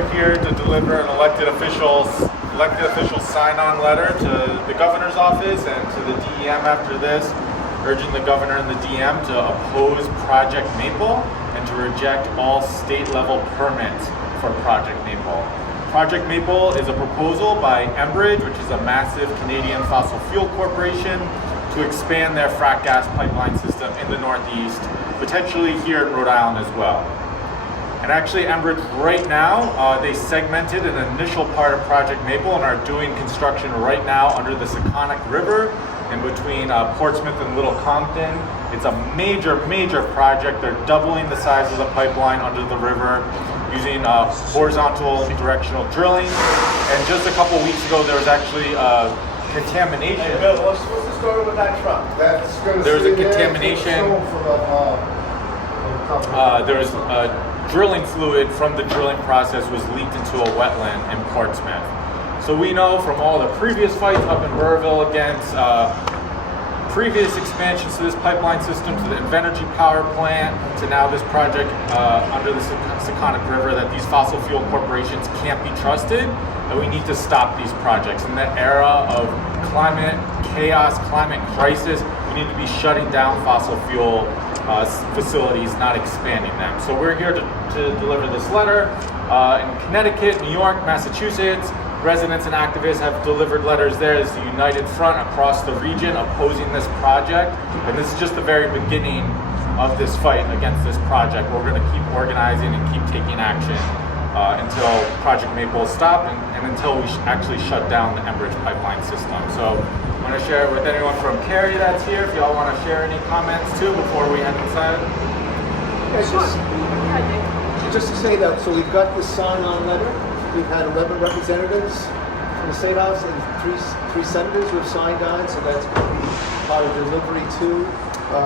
we're here to deliver an elected official sign-on letter to the governor's office and to the DEM after this, urging the governor and the DEM to oppose Project Maple and to reject all state-level permits for Project Maple. Project Maple is a proposal by Enbridge, which is a massive Canadian fossil fuel corporation, to expand their frack gas pipeline system in the Northeast, potentially here in Rhode Island as well. And actually, Enbridge right now, they segmented an initial part of Project Maple and are doing construction right now under the Seconic River in between Portsmouth and Little Compton. It's a major project. They're doubling the size of the pipeline under the river using horizontal directional drilling. And just a couple weeks ago, there was actually contamination. Hey Bill, what's the story with that truck? There's a contamination. There's drilling fluid from the drilling process was leaked into a wetland in Portsmouth. So we know from all the previous fights up in Burrville against previous expansions to this pipeline system, to the Invenergy power plant, to now this project under the Seconic River, that these fossil fuel corporations can't be trusted, and we need to stop these projects. In the era of climate chaos, climate crisis, we need to be shutting down fossil fuel facilities, not expanding them. So we're here to deliver this letter. In Connecticut, New York, Massachusetts, residents and activists have delivered letters there as a united front across the region opposing this project. And this is just the very beginning of this fight against this project. We're going to keep organizing and keep taking action until Project Maple is stopped and until we actually shut down the Enbridge pipeline system. So I'm going to share it with anyone from Cari that's here, if y'all want to share any comments too before we head inside. Just to say that, so we've got the sign-on letter. We've had 11 representatives from the State House and three senators who have signed on, so that's going to be part of delivery to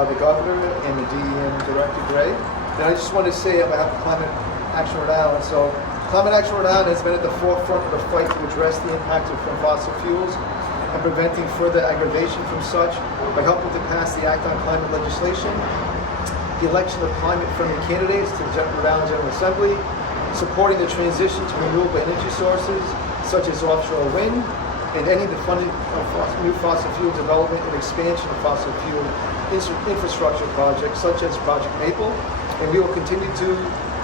the governor and the DEM Director Gray. And I just want to say on behalf of Climate Action Rhode Island, so Climate Action Rhode Island has been at the forefront of the fight to address the impact from fossil fuels and preventing further aggravation from such by helping to pass the Act on Climate legislation, the election of climate-friendly candidates to the Rhode Island General Assembly, supporting the transition to renewable energy sources such as offshore wind, and ending the funding of new fossil fuel development and expansion of fossil fuel infrastructure projects such as Project Maple. And we will continue to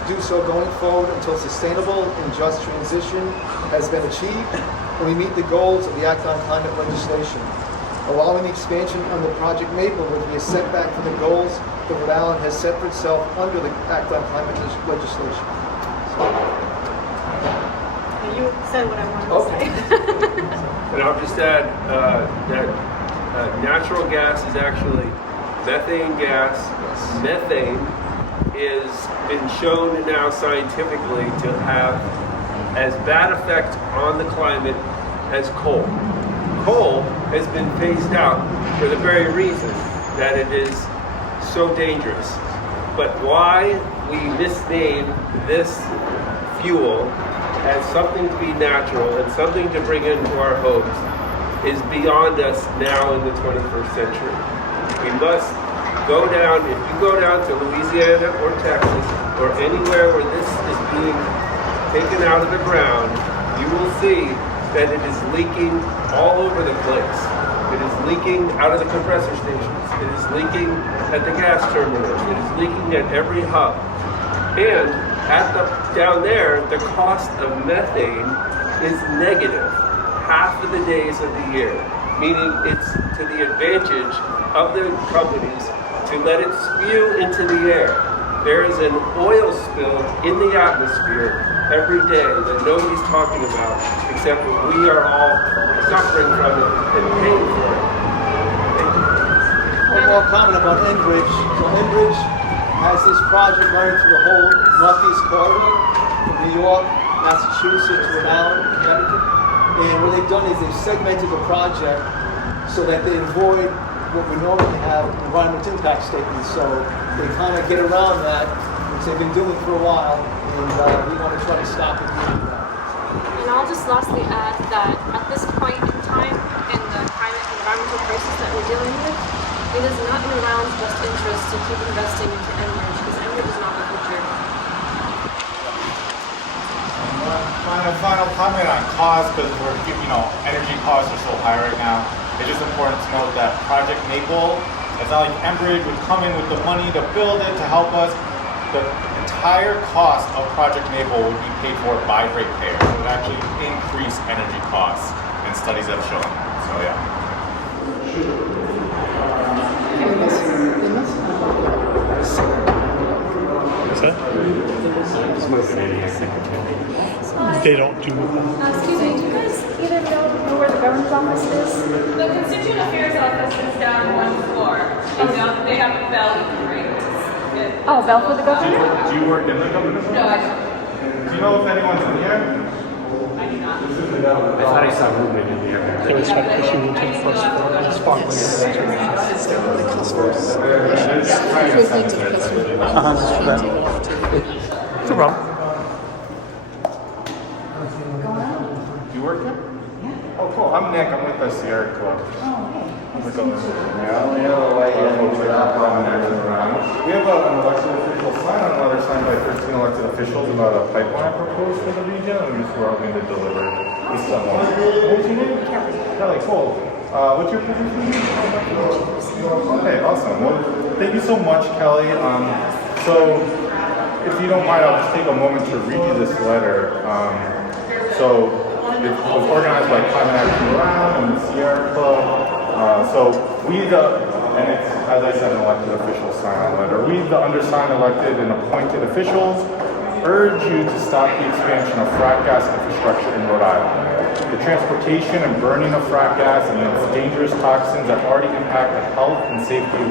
do so going forward until sustainable and just transition has been achieved and we meet the goals of the Act on Climate legislation. Allowing the expansion under Project Maple would be a setback for the goals that Rhode Island has set for itself under the Act on Climate legislation. You said what I wanted to say. And I'll just add that natural gas is actually methane gas. Methane is been shown now scientifically to have as bad effect on the climate as coal. Coal has been phased out for the very reason that it is so dangerous. But why we misname this fuel as something to be natural and something to bring into our homes is beyond us now in the 21st century. We must go down, if you go down to Louisiana or Texas or anywhere where this is being taken out of the ground, you will see that it is leaking all over the place. It is leaking out of the compressor stations. It is leaking at the gas terminals. It is leaking at every hub. And down there, the cost of methane is negative half of the days of the year, meaning it's to the advantage of the companies to let it spew into the air. There is an oil spill in the atmosphere every day that nobody's talking about, except that we are all suffering from it and paying for it. One more comment about Enbridge. So Enbridge has this project running through the whole Northeast corridor, from New York, Massachusetts, Rhode Island, Connecticut. And what they've done is they've segmented the project so that they avoid what we normally have, environmental impact statements. So they kind of get around that, which they've been doing for a while, and we want to try to stop it doing that. And I'll just lastly add that at this point in time, in the climate and environmental crisis that we're dealing with, it is not in Rhode Island's best interest to keep investing into Enbridge, because Enbridge is not the future. comment on cost because energy costs are so high right now. It's just important to note that Project Maple, it's not like Enbridge would come in with the money to build it to help us. The entire cost of Project Maple would be paid for by ratepayers. It would actually increase energy costs, and studies have shown that. So yeah. What's that? They don't do. Excuse me, do you guys either know where the governor's office is? The Constituent Affairs Office is down one floor. They have a bell you can ring. Oh, bell for the governor? Do you work in the government? No, I don't. Do you know if anyone's in here? I do not. I thought I saw movement in the other. They always try to push you into the first floor. I just fought with just for that. No problem. Do you work here? Yeah. Oh, cool. I'm Nick. I'm with the Sierra Club. How's it going? We have an elected official sign on letter signed by 13 elected officials about a pipeline proposed for the region, and we just were hoping to deliver with someone. What's your name? Kelly. Kelly, cool. What's your position? Okay, awesome. Well, thank you so much, Kelly. So, if you don't mind, I'll just take a moment to read you this letter. It was organized by Climate Action Around and the Sierra Club. And it's, as I said, an elected official sign-on letter. We, the undersigned elected and appointed officials, urge you to stop the expansion of frac gas infrastructure in Rhode Island. The transportation and burning of frac gas and its dangerous toxins that already impact the health and safety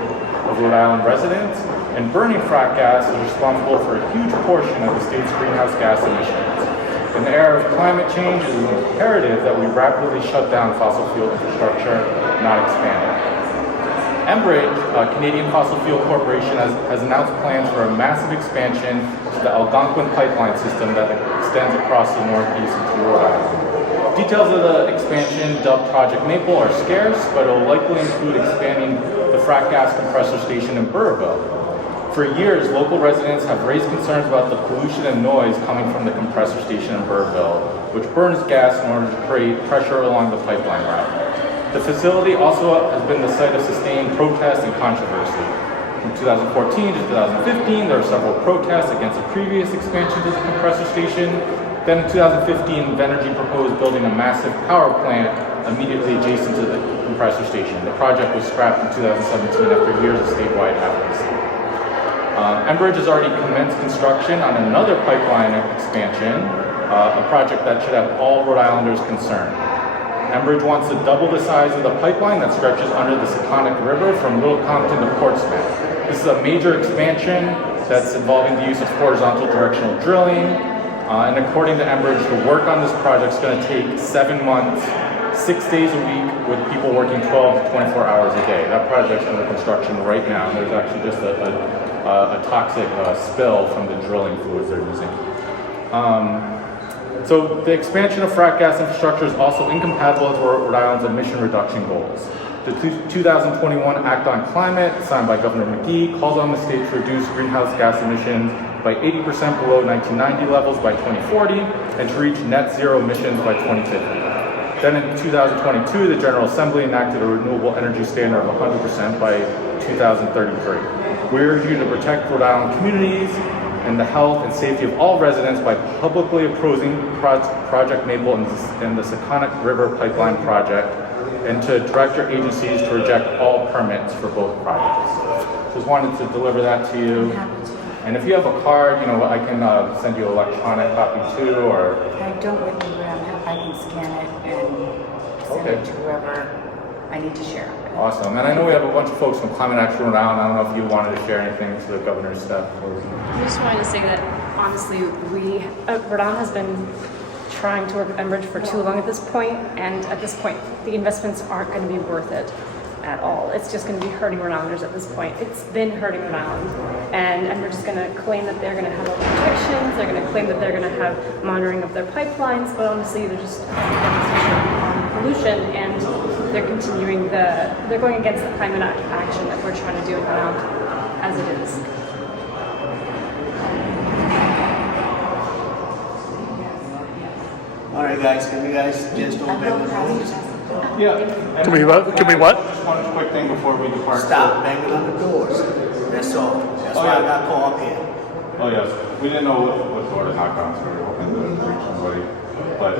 of Rhode Island residents, and burning frac gas is responsible for a huge portion of the state's greenhouse gas emissions. In the era of climate change, it is imperative that we rapidly shut down fossil fuel infrastructure, not expand it. Enbridge, a Canadian fossil fuel corporation, has announced plans for a massive expansion to the Algonquin pipeline system that extends across the northeast into Rhode Island. Details of the expansion, dubbed Project Maple, are scarce, but it will likely include expanding the frac gas compressor station in Burrville. For years, local residents have raised concerns about the pollution and noise coming from the compressor station in Burrville, which burns gas in order to create pressure along the pipeline route. The facility also has been the site of sustained protest and controversy. From 2014 to 2015, there were several protests against a previous expansion to the compressor station. Then in 2015, Venergy proposed building a massive power plant immediately adjacent to the compressor station. The project was scrapped in 2017 after years of statewide advocacy. Enbridge has already commenced construction on another pipeline expansion, a project that should have all Rhode Islanders concerned. Enbridge wants to double the size of the pipeline that stretches under the Seconic River from Little Compton to Portsmouth. This is a major expansion that's involving the use of horizontal directional drilling. And according to Enbridge, the work on this project is going to take 7 months, 6 days a week, with people working 12 to 24 hours a day. That project's under construction right now. And there's actually just a toxic spill from the drilling fluids they're using. So the expansion of frac gas infrastructure is also incompatible with Rhode Island's emission reduction goals. The 2021 Act on Climate, signed by Governor McGee, calls on the state to reduce greenhouse gas emissions by 80% below 1990 levels by 2040 and to reach net zero emissions by 2050. Then in 2022, the General Assembly enacted a renewable energy standard of 100% by 2033. We urge you to protect Rhode Island communities and the health and safety of all residents by publicly opposing Project Maple and the Seconic River Pipeline Project, and to direct your agencies to reject all permits for both projects. Just wanted to deliver that to you. And if you have a card, I can send you an electronic copy too, or... I don't with me, but I can scan it and send it to whoever I need to share. Awesome. And I know we have a bunch of folks from Climate Action Rhode Island. I don't know if you wanted to share anything to the governor's staff. I just wanted to say that honestly, Rhode Island has been trying to work with Enbridge for too long at this point, and at this point, the investments aren't going to be worth it at all. It's just going to be hurting Rhode Islanders at this point. It's been hurting Rhode Island, and Enbridge is going to claim that they're going to have all the protections. They're going to claim that they're going to have monitoring of their pipelines, but honestly, they're just on pollution, and they're continuing they're going against the climate action that we're trying to do in Rhode Island as it is. All right, guys, can you guys just don't bang the doors? Yeah. Can we what? Can we what? Just one quick thing before we depart. Stop banging on the doors. That's all. That's Oh, why I yeah. got called up here. Oh yes, we didn't know what door to knock on, so we were hoping to reach somebody. But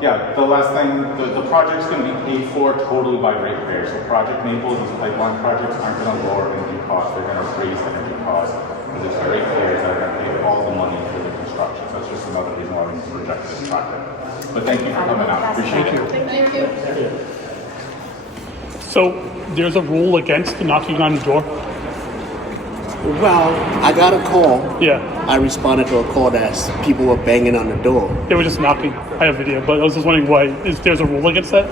yeah, the last thing, the project's going to be paid for totally by ratepayers. So Project Naples, these pipeline projects aren't going to lower energy costs; they're going to raise energy costs. Because it's the ratepayers that are going to pay all the money for the construction. So that's just another reason why we need to reject this project. But thank you for coming out. Appreciate it. Thank you. So there's a rule against knocking on the door? Well, I got a call. Yeah. I responded to a call that people were banging on the door. They were just knocking. I have video, but I was just wondering why. There's a rule against that?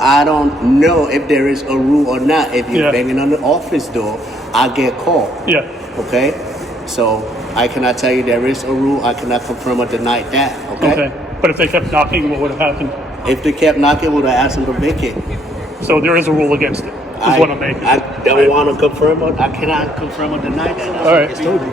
I don't know if there is a rule or not. If you're Yeah. banging on the office door, I get called. Yeah. Okay? So I cannot tell you there is a rule. I cannot confirm or deny that. Okay? Okay. But if they kept knocking, what would have happened? If they kept knocking, would I ask them to vacate? So there is a rule against it. Is what I'm making. I don't want to confirm or I cannot confirm or deny that. All right. It's told you.